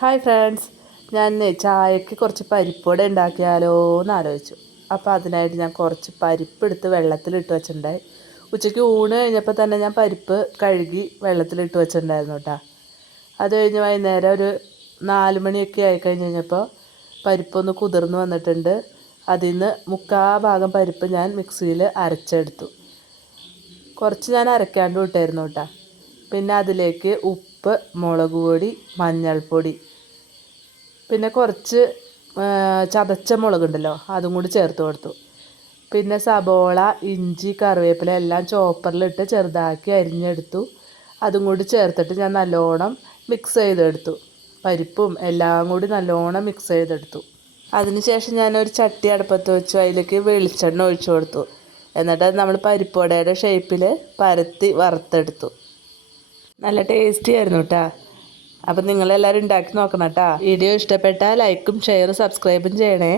Hi friends. ഞാൻ ചായക്ക് കുറച്ച് പരിപ്പോടെ ഉണ്ടാക്കിയാലോ എന്ന് ആലോചിച്ചു. അപ്പോൾ അതിനായിട്ട് ഞാൻ കുറച്ച് പരിപ്പ് എടുത്ത് വെള്ളത്തിലിട്ട് വെച്ചിട്ടുണ്ടായി ഉച്ചയ്ക്ക് ഊണ് കഴിഞ്ഞപ്പോൾ തന്നെ ഞാൻ പരിപ്പ് കഴുകി വെള്ളത്തിലിട്ട് വെച്ചിട്ടുണ്ടായിരുന്നു കേട്ടോ അത് കഴിഞ്ഞ് വൈകുന്നേരം ഒരു നാല് മണിയൊക്കെ ആയി കഴിഞ്ഞ് കഴിഞ്ഞപ്പോൾ പരിപ്പൊന്ന് കുതിർന്ന് വന്നിട്ടുണ്ട്. അതിൽ നിന്ന് മുക്കാ ഭാഗം പരിപ്പ് ഞാൻ മിക്സിയിൽ അരച്ചെടുത്തു. കുറച്ച് ഞാൻ അരക്കാണ്ട് വിട്ടായിരുന്നു കേട്ടോ പിന്നെ അതിലേക്ക് ഉപ്പ് മുളക് പൊടി മഞ്ഞൾപ്പൊടി. പിന്നെ കുറച്ച് ചതച്ച മുളകുണ്ടല്ലോ അതും കൂടി ചേർത്ത് കൊടുത്തു. പിന്നെ സബോള ഇഞ്ചി കറിവേപ്പില എല്ലാം ചോപ്പറിലിട്ട് ചെറുതാക്കി അരിഞ്ഞെടുത്തു. അതും കൂടി ചേർത്തിട്ട് ഞാൻ നല്ലോണം മിക്സ് ചെയ്തെടുത്തു. പരിപ്പും എല്ലാം കൂടി നല്ലോണം മിക്സ് ചെയ്തെടുത്തു. അതിനുശേഷം ഞാനൊരു ചട്ടി അടുപ്പത്ത് വെച്ചു അതിലേക്ക് വെളിച്ചെണ്ണ ഒഴിച്ചു കൊടുത്തു. എന്നിട്ട് നമ്മൾ പരിപ്പുവടയുടെ ഷേപ്പിൽ പരത്തി വറുത്തെടുത്തു. നല്ല ടേസ്റ്റി ആയിരുന്നു കേട്ടോ അപ്പം നിങ്ങളെല്ലാവരും ഉണ്ടാക്കി നോക്കണം കേട്ടോ വീഡിയോ ഇഷ്ടപ്പെട്ടാൽ ലൈക്കും ഷെയറും സബ്സ്ക്രൈബും ചെയ്യണേ.